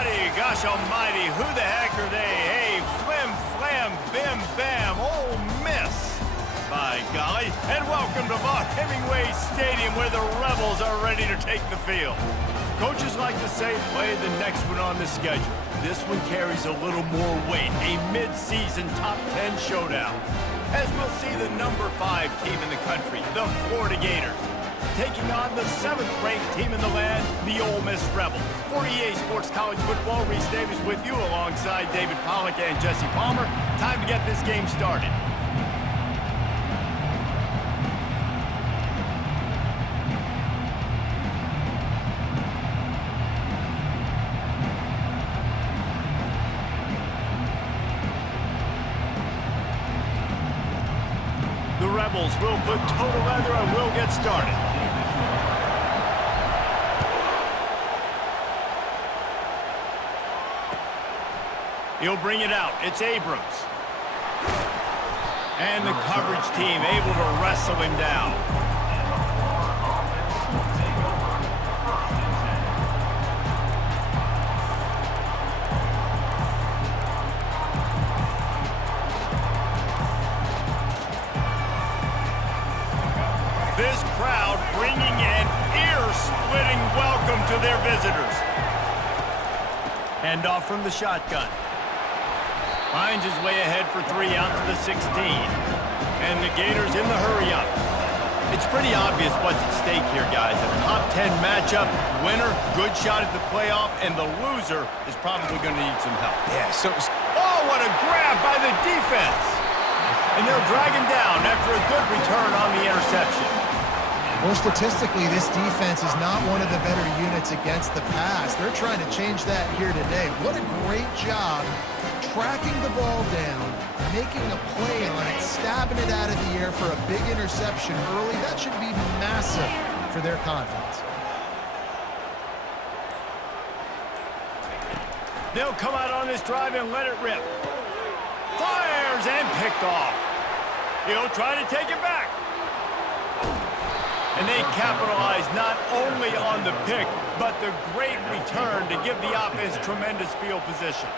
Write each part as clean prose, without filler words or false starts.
everybody. Gosh almighty, who the heck are they? Hey, flim, flam, bim, bam, Ole Miss. By golly, and welcome to Vaught Hemingway Stadium where the Rebels are ready to take the field. Coaches like to say play the next one on the schedule. This one carries a little more weight, a mid-season top 10 showdown. As we'll see the number 5 team in the country, the Florida Gators, taking on the 7th-ranked team in the land, the Ole Miss Rebels. For EA Sports College Football, Reese Davis with you alongside David Pollack and Jesse Palmer. Time to get this game started. The Rebels will put total leather and will get started. He'll bring it out. It's Abrams. And the coverage team able to wrestle him down. This crowd bringing an ear-splitting welcome to their visitors. Hand off from the shotgun. Finds his way ahead for 3 out to the 16. And the Gators in the hurry-up. It's pretty obvious what's at stake here, guys. A top 10 matchup, winner, good shot at the playoff, and the loser is probably going to need some help. Yeah, Oh, what a grab by the defense! And they'll drag him down after a good return on the interception. Well, statistically, this defense is not one of the better units against the pass. They're trying to change that here today. What a great job tracking the ball down, making a play on it, stabbing it out of the air for a big interception early. That should be massive for their confidence. They'll come out on this drive and let it rip. Fires and picked off. He'll try to take it back. And they capitalize not only on the pick, but the great return to give the offense tremendous field position.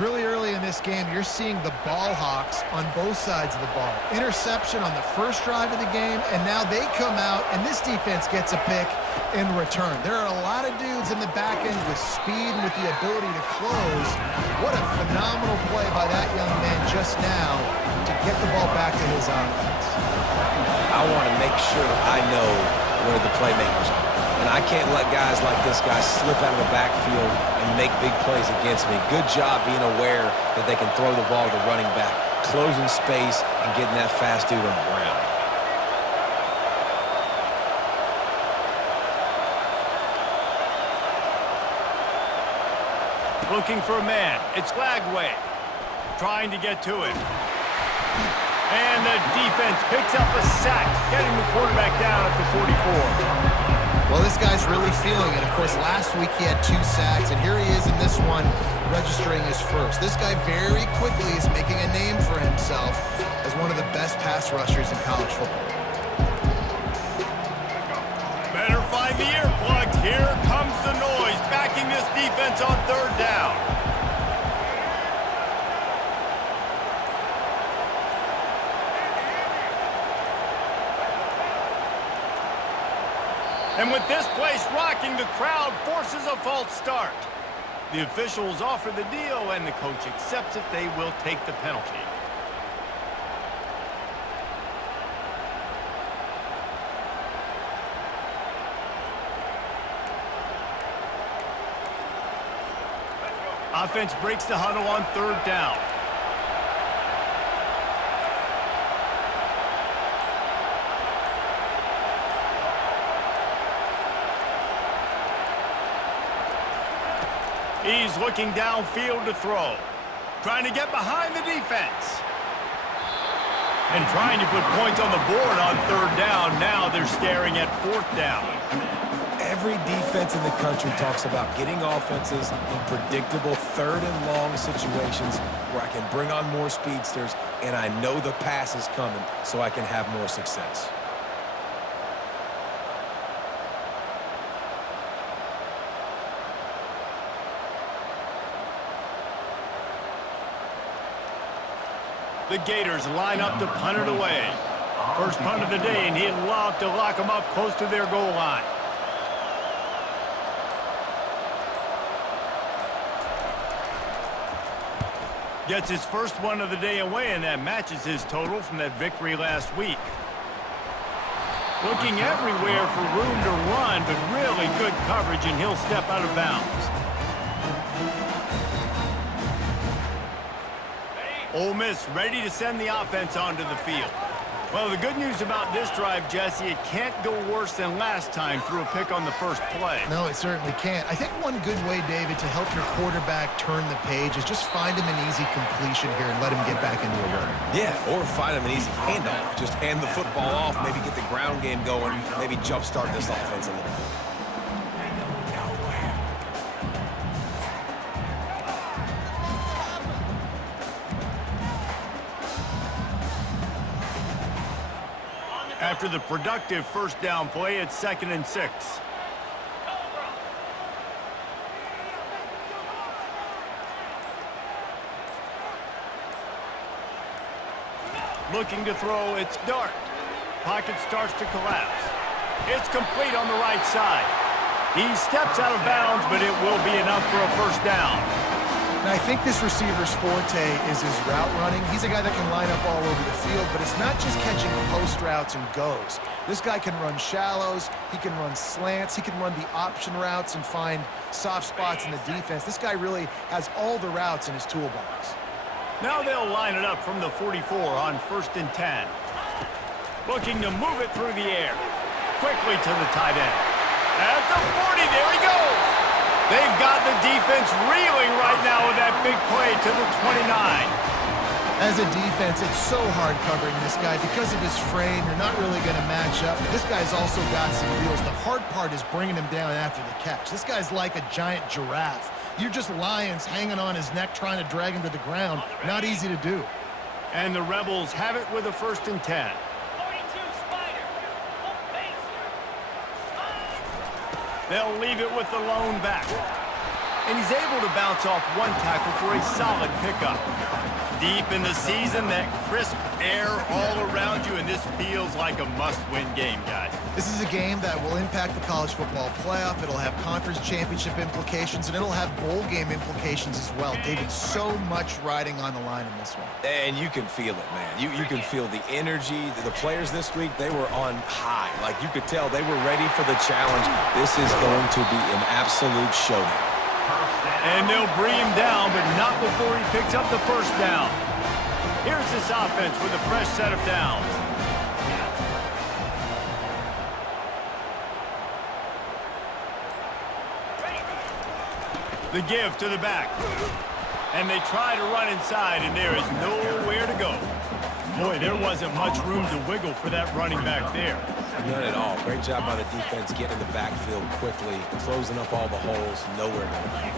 Really early in this game, you're seeing the ball hawks on both sides of the ball. Interception on the first drive of the game, and now they come out, and this defense gets a pick in return. There are a lot of dudes in the back end with speed and with the ability to close. What a phenomenal play by that young man just now to get the ball back to his offense. I want to make sure that I know where the playmakers are. And I can't let guys like this guy slip out of the backfield and make big plays against me. Good job being aware that they can throw the ball to the running back, closing space, and getting that fast dude on the ground. Looking for a man. It's Chkahoe. Trying to get to him. And the defense picks up a sack, getting the quarterback down at the 44. Well, this guy's really feeling it. Of course, last week he had 2 sacks, and here he is in this one registering his first. This guy very quickly is making a name for himself as one of the best pass rushers in college football. Better find the earplugs. Here comes the noise, backing this defense on 3rd down. And with this place rocking, the crowd forces a false start. The officials offer the deal, and the coach accepts it. They will take the penalty. Offense breaks the huddle on 3rd down. He's looking downfield to throw. Trying to get behind the defense. And trying to put points on the board on 3rd down. Now they're staring at 4th down. Every defense in the country talks about getting offenses in predictable 3rd and long situations where I can bring on more speedsters and I know the pass is coming so I can have more success. The Gators line up to punt it away. First punt of the day, and he'd love to lock them up close to their goal line. Gets his first one of the day away, and that matches his total from that victory last week. Looking everywhere for room to run, but really good coverage, and he'll step out of bounds. Ole Miss ready to send the offense onto the field. Well, the good news about this drive, Jesse, it can't go worse than last time through a pick on the first play. No, it certainly can't. I think one good way, David, to help your quarterback turn the page is just find him an easy completion here and let him get back into a run. Yeah, or find him an easy handoff. Just hand the football off, maybe get the ground game going, maybe jumpstart this offense a little bit. After the productive first down play, it's 2nd and 6. Looking to throw, it's Dart. Pocket starts to collapse. It's complete on the right side. He steps out of bounds, but it will be enough for a first down. And I think this receiver's forte is his route running. He's a guy that can line up all over the field, but it's not just catching post routes and goes. This guy can run shallows, he can run slants, he can run the option routes and find soft spots in the defense. This guy really has all the routes in his toolbox. Now they'll line it up from the 44 on 1st and 10. Looking to move it through the air. Quickly to the tight end. At the 40, there he goes! They've got the defense reeling right now with that big play to the 29. As a defense, it's so hard covering this guy. Because of his frame, you're not really going to match up. But this guy's also got some wheels. The hard part is bringing him down after the catch. This guy's like a giant giraffe. You're just lions hanging on his neck trying to drag him to the ground. Not easy to do. And the Rebels have it with a 1st and 10. They'll leave it with the lone back. And he's able to bounce off one tackle for a solid pickup. Deep in the season, that crisp air all around you, and this feels like a must-win game, guys. This is a game that will impact the college football playoff. It'll have conference championship implications, and it'll have bowl game implications as well. David, so much riding on the line in this one. And you can feel it, man. You can feel the energy. The players this week, they were on high. Like, you could tell they were ready for the challenge. This is going to be an absolute showdown. And they'll bring him down, but not before he picks up the first down. Here's this offense with a fresh set of downs. The give to the back. And they try to run inside, and there is nowhere to go. Boy, there wasn't much room to wiggle for that running back there. None at all. Great job by the defense getting in the backfield quickly, closing up all the holes, nowhere to go.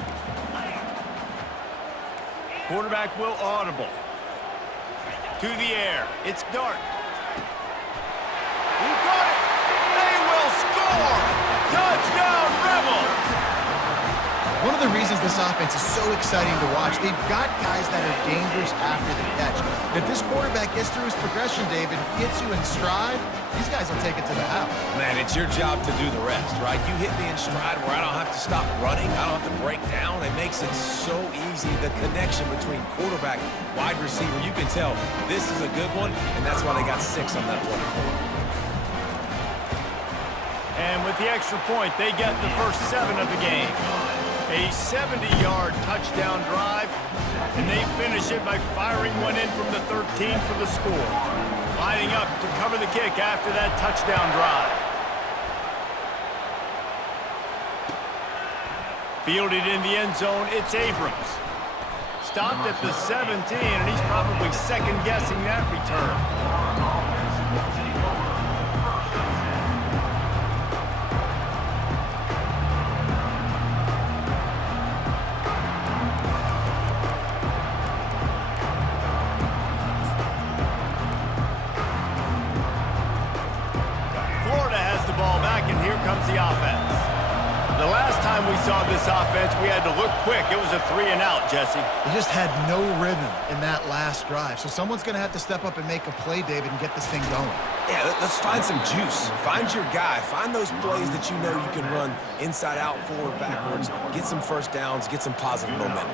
Quarterback will audible. To the air. It's Dart. He got it. They will score. Touchdown, Rebels. One of the reasons this offense is so exciting to watch, they've got guys that are dangerous after the catch. If this quarterback gets through his progression, David, gets you in stride, these guys will take it to the house. Man, it's your job to do the rest, right? You hit me in stride where I don't have to stop running. I don't have to break down. It makes it so easy. The connection between quarterback, wide receiver, you can tell this is a good one, and that's why they got 6 on that play. And with the extra point, they get the first 7 of the game. A 70-yard touchdown drive, and they finish it by firing one in from the 13 for the score. Lining up to cover the kick after that touchdown drive. Fielded in the end zone, it's Abrams. Stopped at the 17, and he's probably second-guessing that return. Comes the offense. The last time we saw this offense, we had to look quick. It was a 3 and out, Jesse. He just had no rhythm in that last drive. So someone's going to have to step up and make a play, David, and get this thing going. Yeah, let's find some juice. Find your guy. Find those plays that you know you can run inside out, forward, backwards. Get some first downs. Get some positive momentum.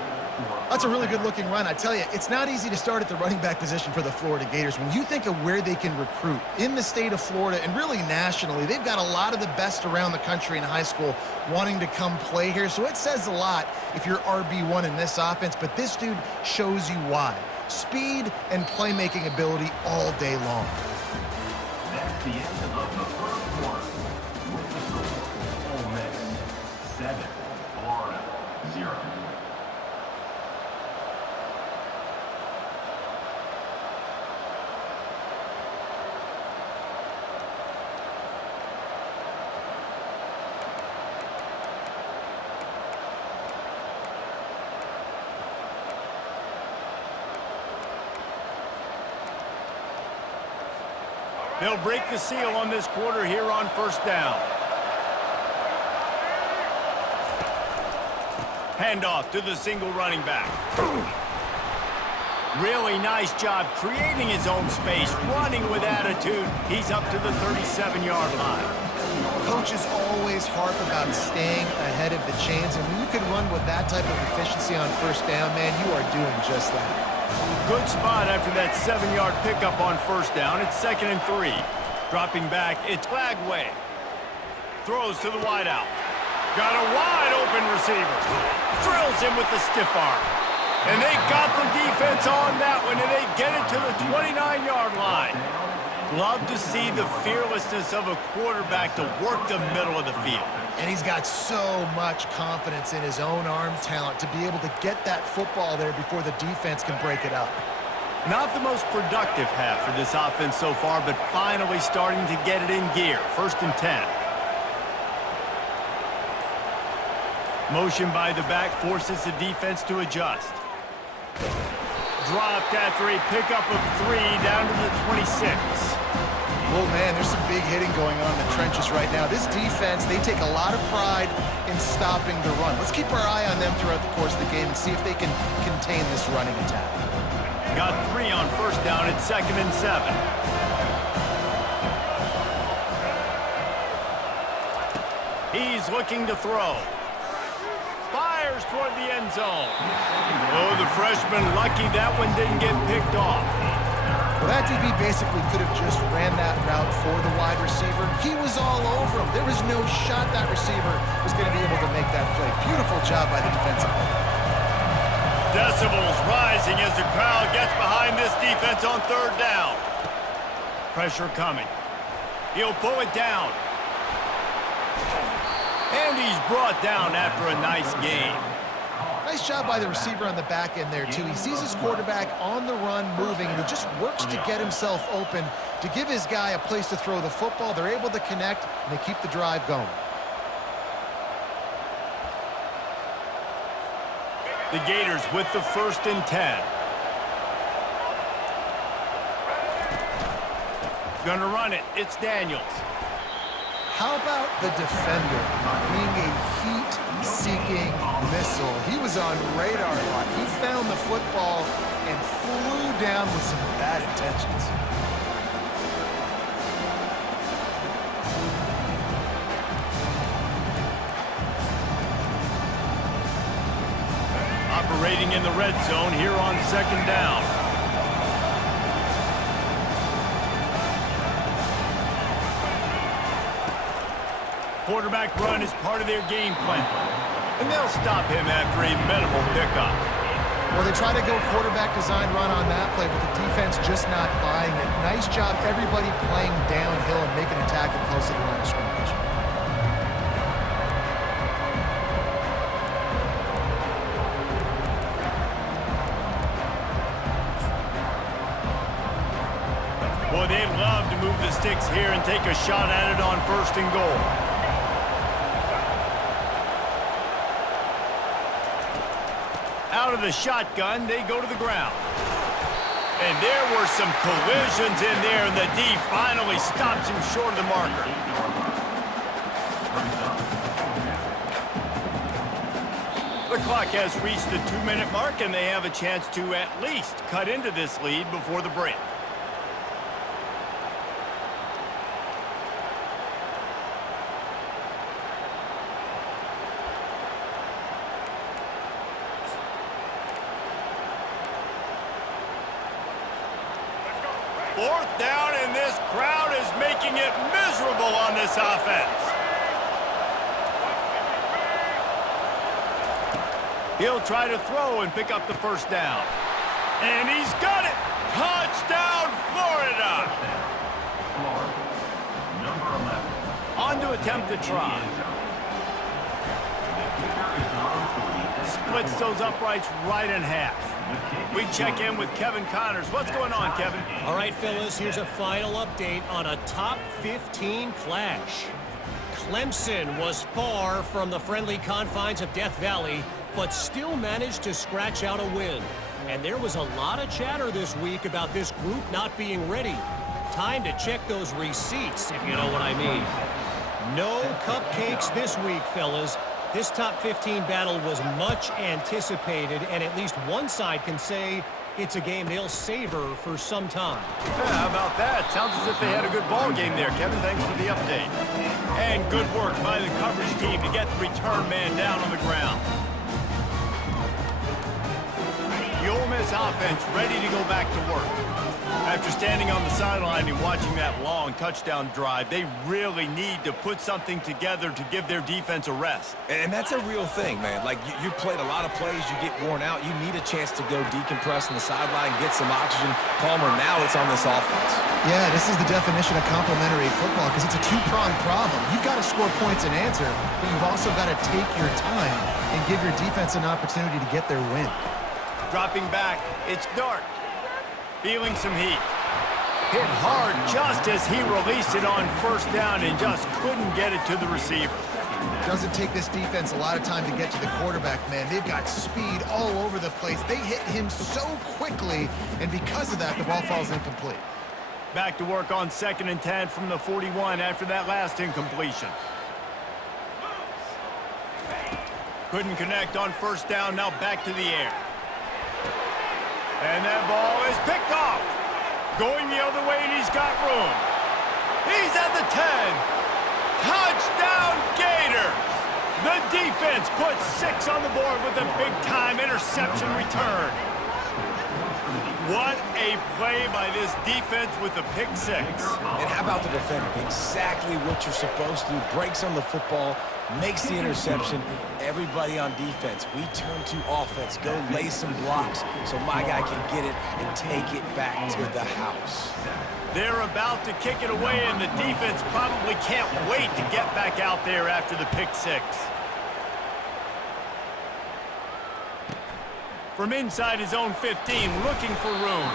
That's a really good-looking run. I tell you, it's not easy to start at the running back position for the Florida Gators. When you think of where they can recruit in the state of Florida and really nationally, they've got a lot of the best around the country in high school wanting to come play here. So it says a lot if you're RB1 in this offense, but this dude shows you why. Speed and playmaking ability all day long. That's the end of the first quarter. With the score, Ole Miss 7, Florida 0. They'll break the seal on this quarter here on first down. Handoff to the single running back. Really nice job creating his own space, running with attitude. He's up to the 37-yard line. Coaches always harp about staying ahead of the chains, and when you can run with that type of efficiency on first down, man, you are doing just that. Good spot after that 7-yard pickup on first down. It's 2nd and 3. Dropping back, it's Chkahoe. Throws to the wideout. Got a wide open receiver. Drills him with the stiff arm. And they got the defense on that one, and they get it to the 29-yard line. Love to see the fearlessness of a quarterback to work the middle of the field. And he's got so much confidence in his own arm talent to be able to get that football there before the defense can break it up. Not the most productive half for this offense so far, but finally starting to get it in gear. 1st and 10. Motion by the back forces the defense to adjust. Dropped after a pickup of 3 down to the 26. Oh, man, there's some big hitting going on in the trenches right now. This defense, they take a lot of pride in stopping the run. Let's keep our eye on them throughout the course of the game and see if they can contain this running attack. Got 3 on first down at 2nd and 7. He's looking to throw. Fires toward the end zone. Oh, the freshman lucky that one didn't get picked off. Well, that DB basically could have just ran that route for the wide receiver. He was all over him. There was no shot that receiver was going to be able to make that play. Beautiful job by the defensive player. Decibels rising as the crowd gets behind this defense on 3rd down. Pressure coming. He'll pull it down. And he's brought down after a nice gain. Nice job by the receiver on the back end there, too. He sees his quarterback on the run moving, and he just works to get himself open to give his guy a place to throw the football. They're able to connect, and they keep the drive going. The Gators with the 1st and 10. Gonna run it. It's Daniels. How about the defender being a heat-seeking missile? He was on radar lock. He found the football and flew down with some bad intentions. Operating in the red zone here on 2nd down. Quarterback run is part of their game plan. And they'll stop him after a minimal pickup. Well, they try to go quarterback design run on that play, but the defense just not buying it. Nice job, everybody playing downhill and making a tackle close to the line of scrimmage. Boy, they'd love to move the sticks here and take a shot at it on 1st and goal. Out of the shotgun, they go to the ground. And there were some collisions in there, and the D finally stops him short of the marker. The clock has reached the 2-minute mark, and they have a chance to at least cut into this lead before the break. Fourth down, and this crowd is making it miserable on this offense. He'll try to throw and pick up the first down. And he's got it! Touchdown, Florida! Number 11. On to attempt the try. Splits those uprights right in half. We check in with Kevin Connors. What's going on, Kevin? All right, fellas, here's a final update on a top 15 clash. Clemson was far from the friendly confines of Death Valley, but still managed to scratch out a win. And there was a lot of chatter this week about this group not being ready. Time to check those receipts, if you know what I mean. No cupcakes this week, fellas. This top 15 battle was much anticipated, and at least one side can say it's a game they'll savor for some time. Yeah, how about that? Sounds as if they had a good ball game there, Kevin. Thanks for the update. And good work by the coverage team to get the return man down on the ground. The Ole Miss offense ready to go back to work. After standing on the sideline and watching that long touchdown drive, they really need to put something together to give their defense a rest. And that's a real thing, man. Like, you played a lot of plays, you get worn out, you need a chance to go decompress on the sideline, get some oxygen. Palmer, now it's on this offense. Yeah, this is the definition of complementary football because it's a two-pronged problem. You've got to score points and answer, but you've also got to take your time and give your defense an opportunity to get their win. Dropping back, it's Dart. Feeling some heat. Hit hard just as he released it on first down and just couldn't get it to the receiver. Doesn't take this defense a lot of time to get to the quarterback, man. They've got speed all over the place. They hit him so quickly, and because of that, the ball falls incomplete. Back to work on 2nd and 10 from the 41 after that last incompletion. Couldn't connect on first down, now back to the air. And that ball is picked off. Going the other way, and he's got room. He's at the 10. Touchdown, Gators. The defense puts 6 on the board with a big-time interception return. What a play by this defense with the pick 6. And how about the defender? Exactly what you're supposed to do. Breaks on the football, makes the interception. Everybody on defense, we turn to offense. Go lay some blocks so my guy can get it and take it back to the house. They're about to kick it away, and the defense probably can't wait to get back out there after the pick 6. From inside his own 15, looking for room.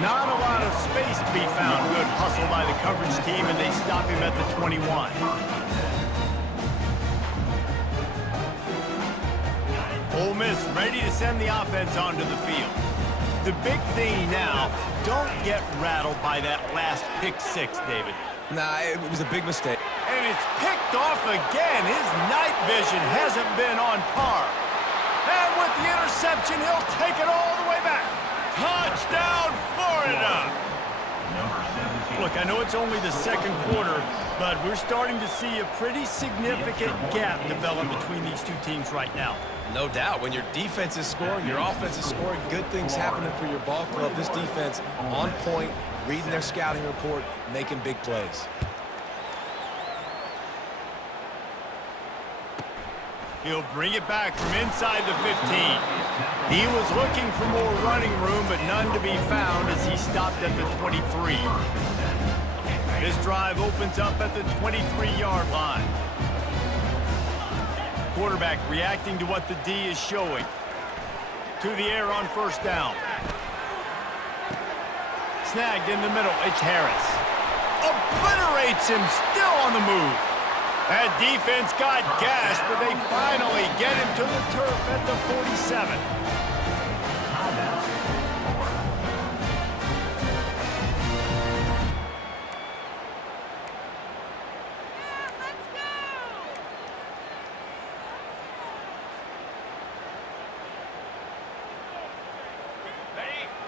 Not a lot of space to be found. Good hustle by the coverage team, and they stop him at the 21. Ole Miss ready to send the offense onto the field. The big thing now, don't get rattled by that last pick 6, David. Nah, it was a big mistake. And it's picked off again. His night vision hasn't been on par. And with the interception, he'll take it all the way back. Touchdown, Florida! Look, I know it's only the 2nd quarter, but we're starting to see a pretty significant gap develop between these two teams right now. No doubt. When your defense is scoring, your offense is scoring, good things happening for your ball club. This defense on point, reading their scouting report, making big plays. He'll bring it back from inside the 15. He was looking for more running room, but none to be found as he stopped at the 23. This drive opens up at the 23-yard line. Quarterback reacting to what the D is showing. To the air on first down. Snagged in the middle, it's Harris. Obliterates him, still on the move. That defense got gashed, but they finally get him to the turf at the 47.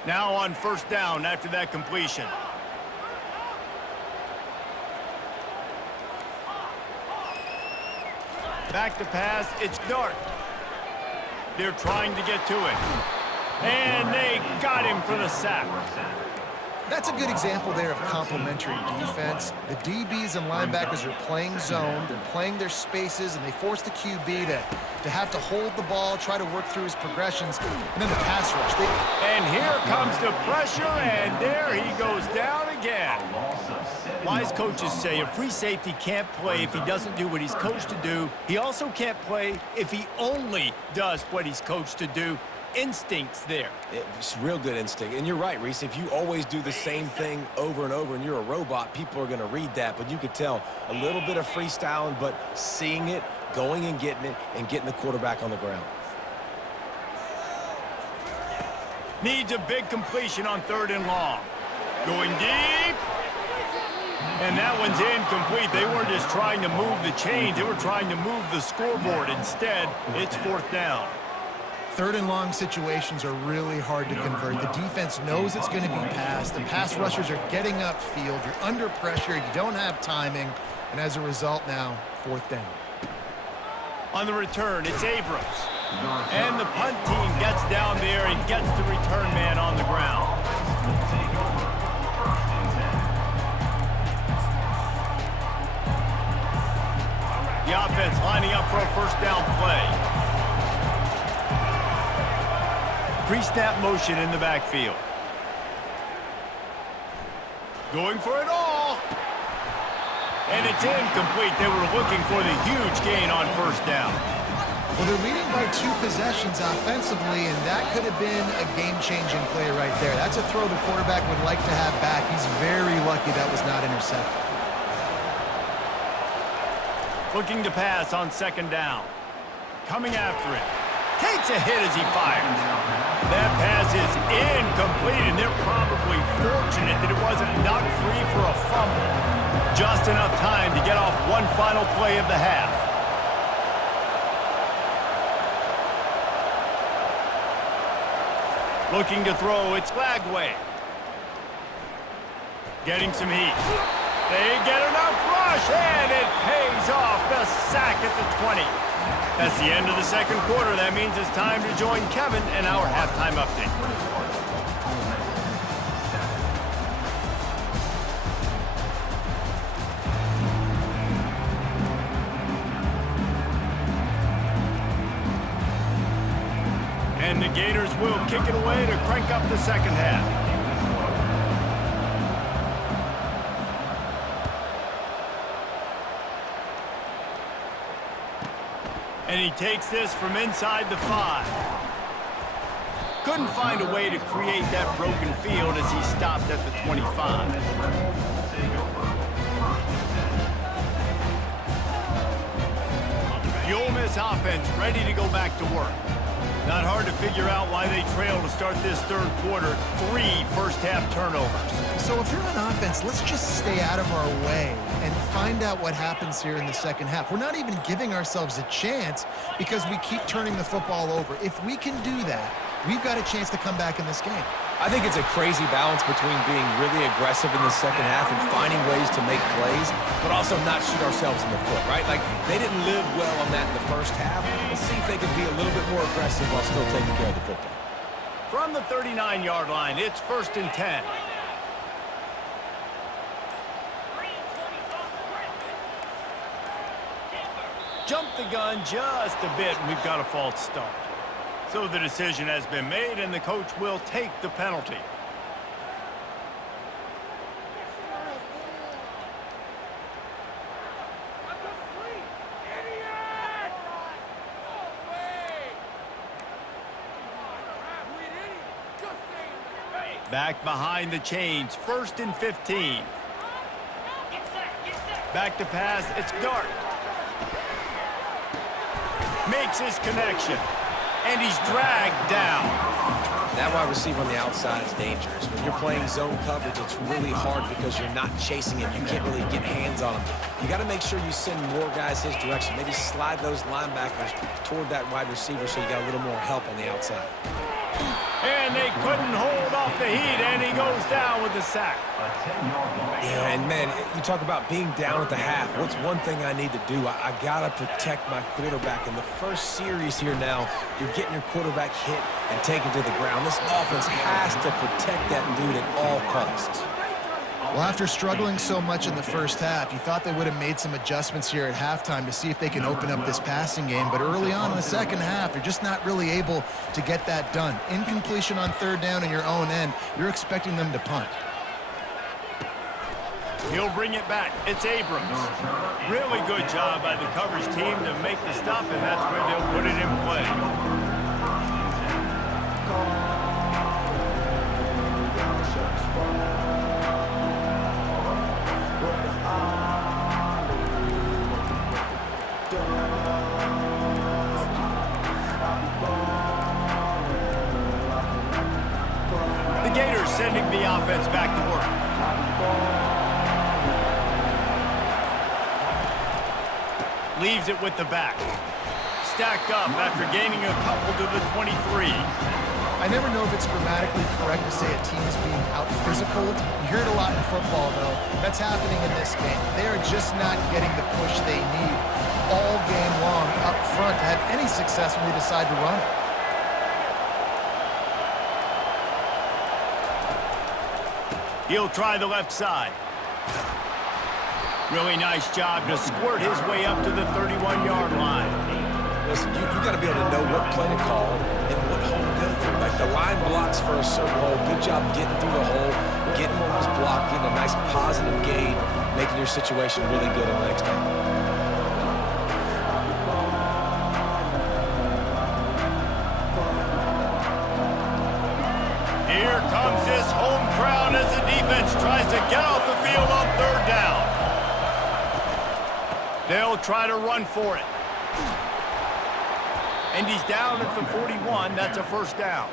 Now on first down after that completion. Back to pass, it's Dart. They're trying to get to it. And they got him for the sack. That's a good example there of complementary defense. The DBs and linebackers are playing zone, they're playing their spaces, and they force the QB to have to hold the ball, try to work through his progressions, and then the pass rush. And here comes the pressure, and there he goes down again. Wise coaches say a free safety can't play if he doesn't do what he's coached to do. He also can't play if he only does what he's coached to do. Instincts there. It's real good instinct. And you're right, Reese. If you always do the same thing over and over and you're a robot, people are going to read that. But you could tell a little bit of freestyling, but seeing it, going and getting the quarterback on the ground. Needs a big completion on 3rd and long. Going deep. And that one's incomplete. They weren't just trying to move the chains. They were trying to move the scoreboard. Instead, it's 4th down. 3rd and long situations are really hard to convert. The defense knows it's going to be passed. The pass rushers are getting upfield. You're under pressure. You don't have timing. And as a result now, 4th down. On the return, it's Abrams. And the punt team gets down there and gets the return man on the ground. The offense lining up for a first down play. Pre-snap motion in the backfield. Going for it all. And it's incomplete. They were looking for the huge gain on first down. Well, they're leading by 2 possessions offensively, and that could have been a game-changing play right there. That's a throw the quarterback would like to have back. He's very lucky that was not intercepted. Looking to pass on 2nd down. Coming after it. Takes a hit as he fires. That pass is incomplete, and they're probably fortunate that it wasn't knocked free for a fumble. Just enough time to get off one final play of the half. Looking to throw, it's Chkahoe. Getting some heat. They get enough rush, and it pays off. The sack at the 20. That's the end of the 2nd quarter. That means it's time to join Kevin in our halftime update. And the Gators will kick it away to crank up the 2nd half. And he takes this from inside the 5. Couldn't find a way to create that broken field as he stopped at the 25. The Ole Miss offense ready to go back to work. Not hard to figure out why they trail to start this 3rd quarter. 3 first-half turnovers. So if you're on offense, let's just stay out of our way and find out what happens here in the 2nd half. We're not even giving ourselves a chance because we keep turning the football over. If we can do that, we've got a chance to come back in this game. I think it's a crazy balance between being really aggressive in the 2nd half and finding ways to make plays, but also not shoot ourselves in the foot, right? Like, they didn't live well on that in the 1st half. Let's see if they can be a little bit more aggressive while still taking care of the football. From the 39-yard line, it's 1st and 10. Jump the gun just a bit, and we've got a false start. So the decision has been made, and the coach will take the penalty. Back behind the chains, 1st and 15. Back to pass, it's Dart. Makes his connection. And he's dragged down. That wide receiver on the outside is dangerous. When you're playing zone coverage, it's really hard because you're not chasing him. You can't really get hands on him. You got to make sure you send more guys his direction. Maybe slide those linebackers toward that wide receiver so you got a little more help on the outside. And they couldn't hold off the heat, and he goes down with the sack. Yeah, and man, you talk about being down at the half. What's one thing I need to do? I got to protect my quarterback. In the first series here now, you're getting your quarterback hit and taken to the ground. This offense has to protect that dude at all costs. Well, after struggling so much in the first half, you thought they would have made some adjustments here at halftime to see if they can open up this passing game. But early on in the second half, they're just not really able to get that done. Incompletion on third down in your own end, you're expecting them to punt. He'll bring it back. It's Abrams. Really good job by the coverage team to make the stop, and that's where they'll put it in play. The Gators sending the offense back to work. Leaves it with the back. Stacked up after gaining a couple to the 23. I never know if it's grammatically correct to say a team is being out-physicaled. You hear it a lot in football, though. That's happening in this game. They are just not getting the push they need all game long up front to have any success when they decide to run it. He'll try the left side. Really nice job to squirt his way up to the 31-yard line. Listen, you got to be able to know what play to call and what hole to go through. Like the line blocks for a certain hole. Good job getting through the hole, getting what was blocked, getting a nice positive gain, making your situation really good on the next down. Here comes this home crowd as the defense tries to get off the field on third down. They'll try to run for it. And he's down at the 41. That's a first down.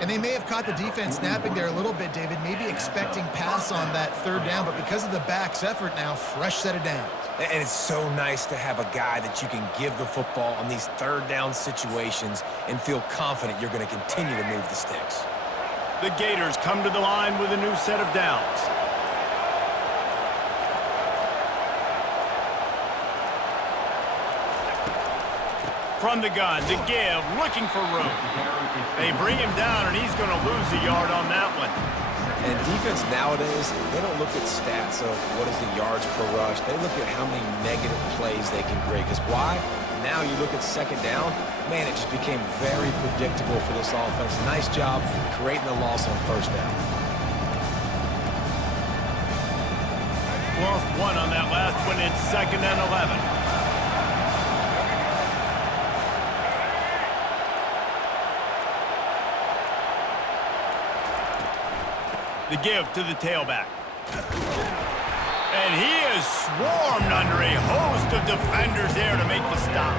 And they may have caught the defense snapping there a little bit, David, maybe expecting pass on that third down, but because of the back's effort now, fresh set of downs. And it's so nice to have a guy that you can give the football on these third down situations and feel confident you're going to continue to move the sticks. The Gators come to the line with a new set of downs. From the gun, to give, looking for room. They bring him down, and he's going to lose a yard on that one. And defense nowadays, they don't look at stats of what is the yards per rush. They look at how many negative plays they can create. Because why? Now you look at second down, man, it just became very predictable for this offense. Nice job creating the loss on first down. Lost one on that last one. It's 2nd and 11. The give to the tailback. And he is swarmed under a host of defenders there to make the stop.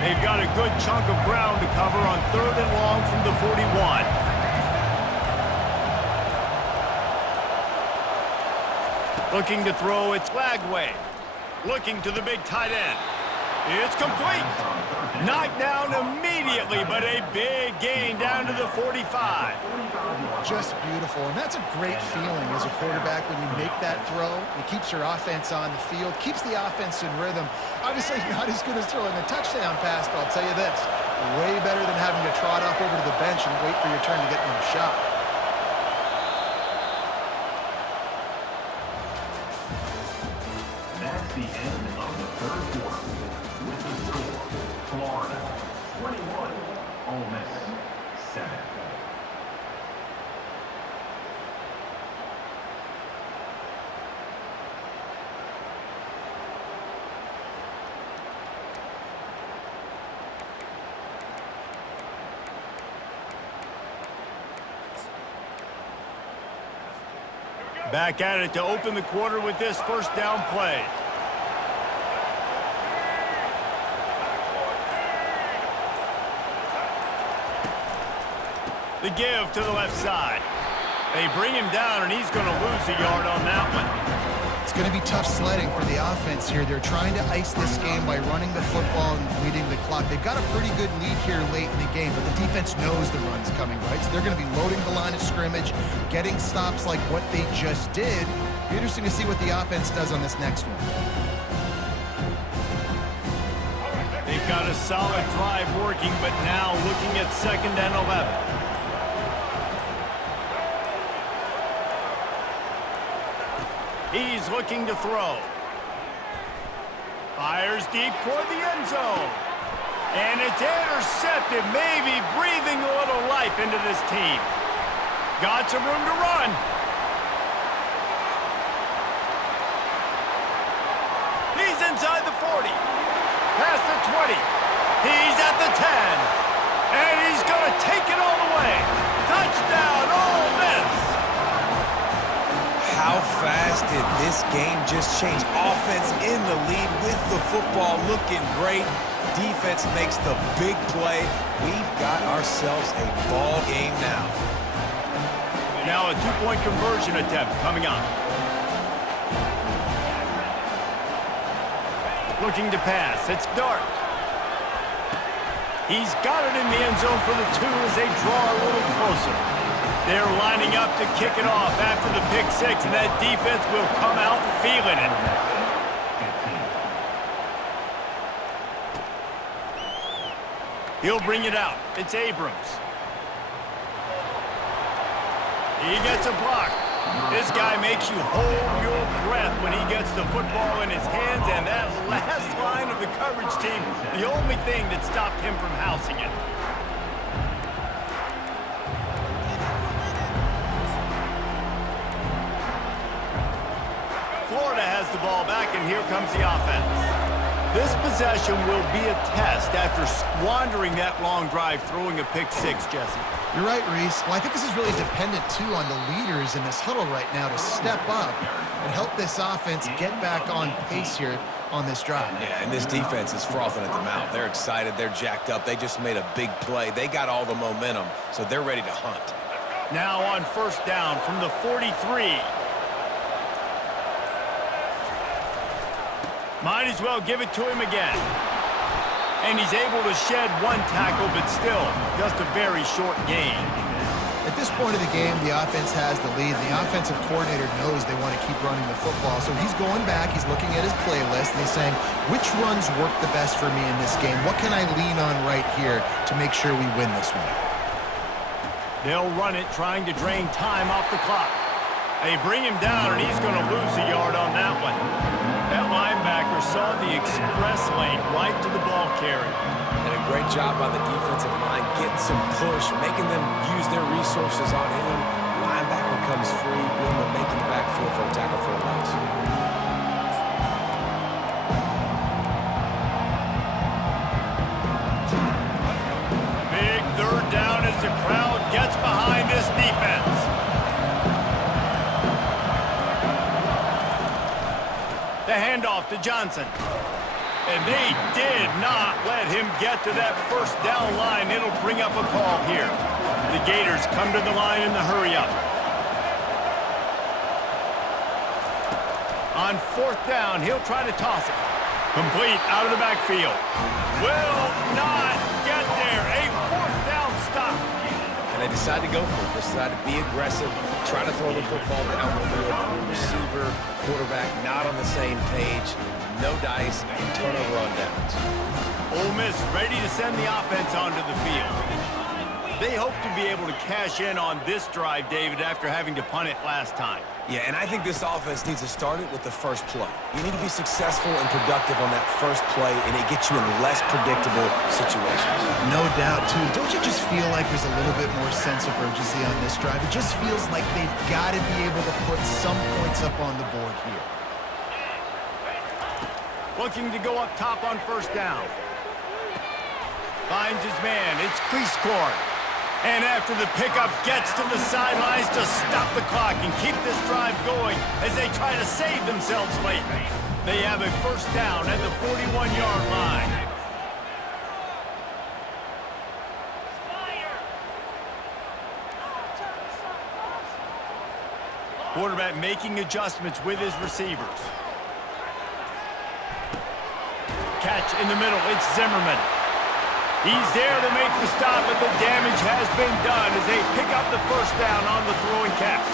They've got a good chunk of ground to cover on 3rd and long from the 41. Looking to throw, it's Lagway. Looking to the big tight end. It's complete. Knocked down immediately, but a big gain down to the 45. Just beautiful, and that's a great feeling as a quarterback when you make that throw. It keeps your offense on the field, keeps the offense in rhythm. Obviously not as good as throwing a touchdown pass, but I'll tell you this, way better than having to trot off over to the bench and wait for your turn to get another shot. That's the end of the third quarter. With the score, Florida 21, Ole Miss 7. Back at it to open the quarter with this first down play. The give to the left side. They bring him down, and he's going to lose a yard on that one. It's going to be tough sledding for the offense here. They're trying to ice this game by running the football and leading the clock. They've got a pretty good lead here late in the game, but the defense knows the run's coming, right? So they're going to be loading the line of scrimmage, getting stops like what they just did. Be interesting to see what the offense does on this next one. They've got a solid drive working, but now looking at 2nd and 11. He's looking to throw. Fires deep toward the end zone. And it's intercepted, maybe breathing a little life into this team. Got some room to run. He's inside the 40. Past the 20. He's at the 10. And he's going to take it all the way. Touchdown, Ole Miss. How fast did this game just change? Offense in the lead with the football looking great. Defense makes the big play. We've got ourselves a ball game now. Now a 2-point conversion attempt coming up. Looking to pass. It's Dart. He's got it in the end zone for the 2 as they draw a little closer. They're lining up to kick it off after the pick 6, and that defense will come out feeling it. He'll bring it out. It's Abrams. He gets a block. This guy makes you hold your breath when he gets the football in his hands, and that last line of the coverage team, the only thing that stopped him from housing it. Florida has the ball back, and here comes the offense. This possession will be a test after squandering that long drive, throwing a pick 6, Jesse. You're right, Reese. Well, I think this is really dependent, too, on the leaders in this huddle right now to step up and help this offense get back on pace here on this drive. Yeah, and this defense is frothing at the mouth. They're excited. They're jacked up. They just made a big play. They got all the momentum, so they're ready to hunt. Now on 1st down from the 43. Might as well give it to him again. And he's able to shed 1 tackle, but still just a very short gain. At this point of the game, the offense has the lead. The offensive coordinator knows they want to keep running the football. So he's going back, he's looking at his playlist, and he's saying, which runs work the best for me in this game? What can I lean on right here to make sure we win this one? They'll run it, trying to drain time off the clock. They bring him down, and he's going to lose a yard on that one. That linebacker saw the express lane right to the ball carrier. And a great job by the defensive line, getting some push, making them use their resources on him. Linebacker comes free, boom, and making the backfield for a tackle for a loss. Big 3rd down as the crowd gets behind this defense. The handoff to Johnson. And they did not let him get to that 1st down line. It'll bring up a call here. The Gators come to the line in the hurry-up. On 4th down, he'll try to toss it. Complete out of the backfield. Will not get there. A 4th down stop. And they decide to go for it. They decide to be aggressive, try to throw the football down the field. Receiver, quarterback, not on the same page. No dice, turnover on downs. Ole Miss ready to send the offense onto the field. They hope to be able to cash in on this drive, David, after having to punt it last time. Yeah, and I think this offense needs to start it with the first play. You need to be successful and productive on that first play, and it gets you in less predictable situations. No doubt, too. Don't you just feel like there's a little bit more sense of urgency on this drive? It just feels like they've got to be able to put some points up on the board here. Looking to go up top on 1st down. Finds his man. It's Chkahoe. And after the pickup, gets to the sidelines to stop the clock and keep this drive going as they try to save themselves late. They have a 1st down at the 41-yard line. Quarterback making adjustments with his receivers. Catch in the middle. It's Zimmerman. He's there to make the stop, but the damage has been done as they pick up the first down on the throw and catch.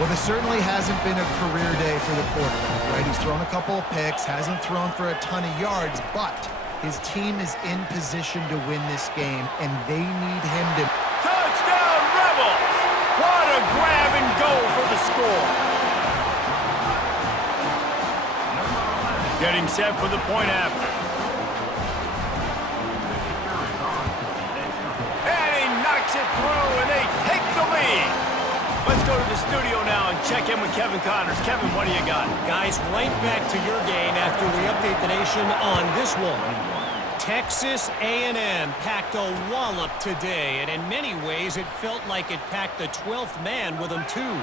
Well, this certainly hasn't been a career day for the quarterback, right? He's thrown a couple of picks, hasn't thrown for a ton of yards, but his team is in position to win this game, and they need him to... Touchdown, Rebels! What a grab and go for the score. Getting set for the point after. And he knocks it through, and they take the lead. Let's go to the studio now and check in with Kevin Connors. Kevin, what do you got? Guys, right back to your game after we update the nation on this one. Texas A&M packed a wallop today, and in many ways it felt like it packed the 12th man with them too.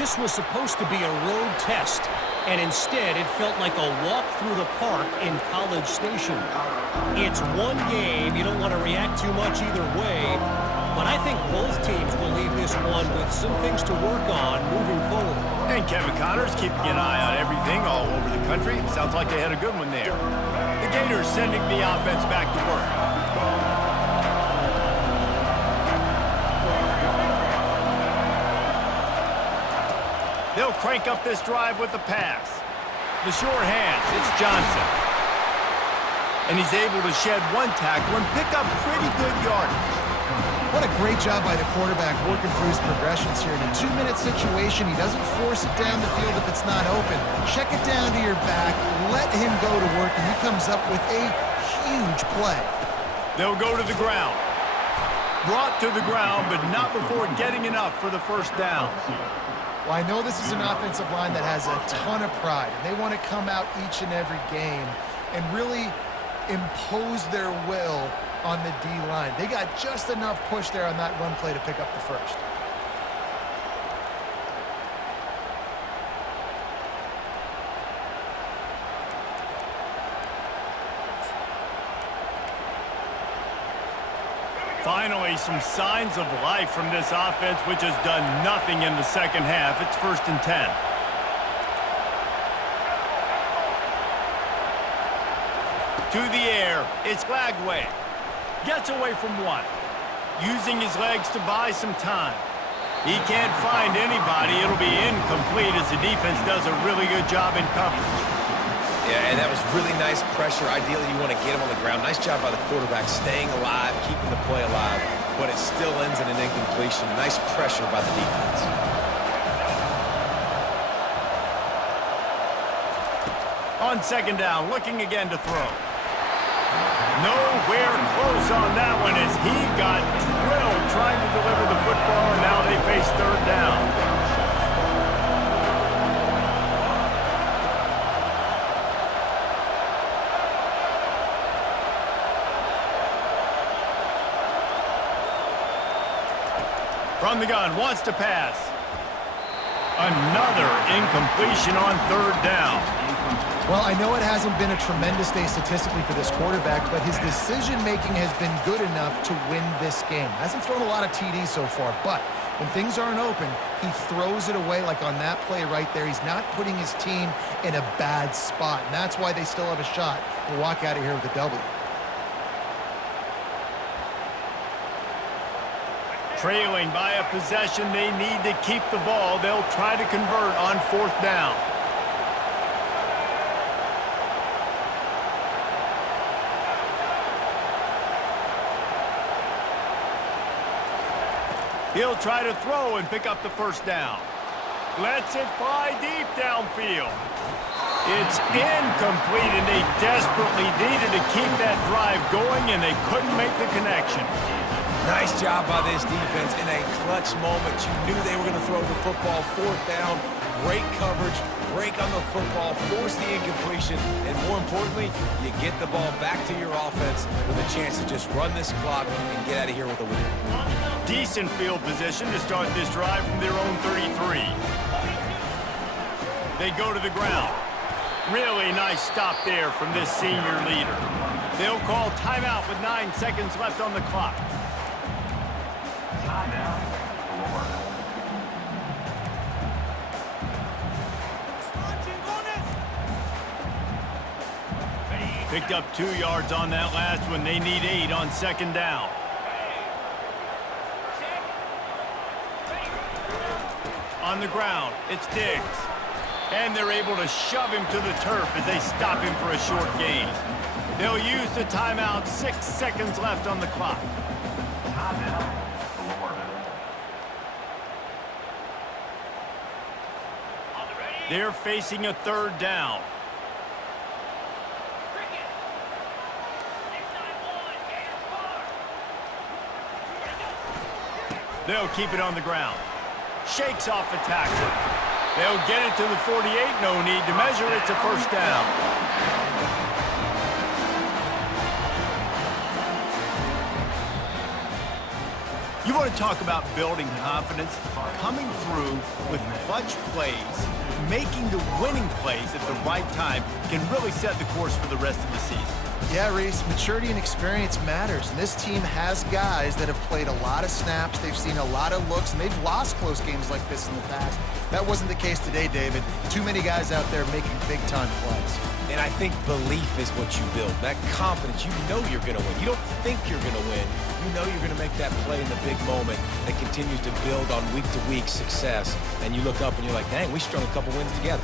This was supposed to be a road test, and instead it felt like a walk through the park in College Station. It's one game, you don't want to react too much either way, but I think both teams will leave this one with some things to work on moving forward. And Kevin Connors keeping an eye on everything all over the country. Sounds like they had a good one there. The Gators sending the offense back to work. They'll crank up this drive with the pass. The short hands, it's Johnson. And he's able to shed one tackle and pick up pretty good yardage. What a great job by the quarterback working through his progressions here. In a 2-minute situation, he doesn't force it down the field if it's not open. Check it down to your back, let him go to work, and he comes up with a huge play. They'll go to the ground. Brought to the ground, but not before getting enough for the first down. Well, I know this is an offensive line that has a ton of pride, and they want to come out each and every game and really impose their will on the D-line. They got just enough push there on that run play to pick up the first. Finally, some signs of life from this offense, which has done nothing in the second half. It's 1st and 10. To the air, it's Lagway. Gets away from one. Using his legs to buy some time. He can't find anybody. It'll be incomplete as the defense does a really good job in coverage. Yeah, and that was really nice pressure. Ideally, you want to get him on the ground. Nice job by the quarterback staying alive, keeping the play alive, but it still ends in an incompletion. Nice pressure by the defense. On 2nd down, looking again to throw. Nowhere close on that one as he got drilled trying to deliver the football, and now they face 3rd down. From the gun, wants to pass. Another incompletion on 3rd down. Well, I know it hasn't been a tremendous day statistically for this quarterback, but his decision-making has been good enough to win this game. Hasn't thrown a lot of TDs so far, but when things aren't open, he throws it away like on that play right there. He's not putting his team in a bad spot, and that's why they still have a shot to walk out of here with a W. Trailing by a possession, they need to keep the ball. They'll try to convert on 4th down. He'll try to throw and pick up the first down. Lets it fly deep downfield. It's incomplete, and they desperately needed to keep that drive going, and they couldn't make the connection. Nice job by this defense in a clutch moment. You knew they were going to throw the football. 4th down, great coverage, break on the football, force the incompletion, and more importantly, you get the ball back to your offense with a chance to just run this clock and get out of here with a win. Decent field position to start this drive from their own 33. They go to the ground. Really nice stop there from this senior leader. They'll call timeout with 9 seconds left on the clock. Picked up 2 yards on that last one. They need 8 on second down. On the ground, it's Diggs. And they're able to shove him to the turf as they stop him for a short gain. They'll use the timeout. 6 seconds left on the clock. Timeout, Florida. They're facing a third down. They'll keep it on the ground. Shakes off the tackler. They'll get it to the 48. No need to measure. It's a first down. You want to talk about building confidence? Coming through with clutch plays, making the winning plays at the right time can really set the course for the rest of the season. Yeah, Reese, maturity and experience matters. And this team has guys that have played a lot of snaps. They've seen a lot of looks, and they've lost close games like this in the past. That wasn't the case today, David. Too many guys out there making big-time plays. And I think belief is what you build. That confidence, you know you're going to win. You don't think you're going to win. You know you're going to make that play in the big moment that continues to build on week-to-week success. And you look up and you're like, dang, we strung a couple wins together.